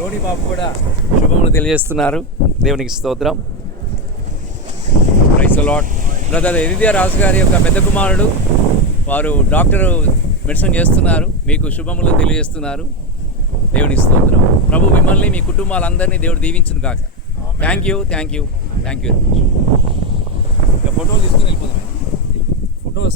రోని బాబు కూడా శుభములు తెలియజేస్తున్నారు. దేవునికి స్తోత్రం. Praise the lord. బ్రదర్ ఎరిదియా రాజు గారి యొక్క పెద్ద కుమారుడు, వారు డాక్టర్ మెడిసిన్ చేస్తున్నారు. మీకు శుభములు తెలియజేస్తున్నారు. దేవునికి స్తోత్రం. ప్రభు మిమ్మల్ని మీ కుటుంబాలందరినీ దేవుడు దీవించును కాక. Thank you. ఇక ఫోటోలు తీసుకుని వెళ్ళిపోతాం.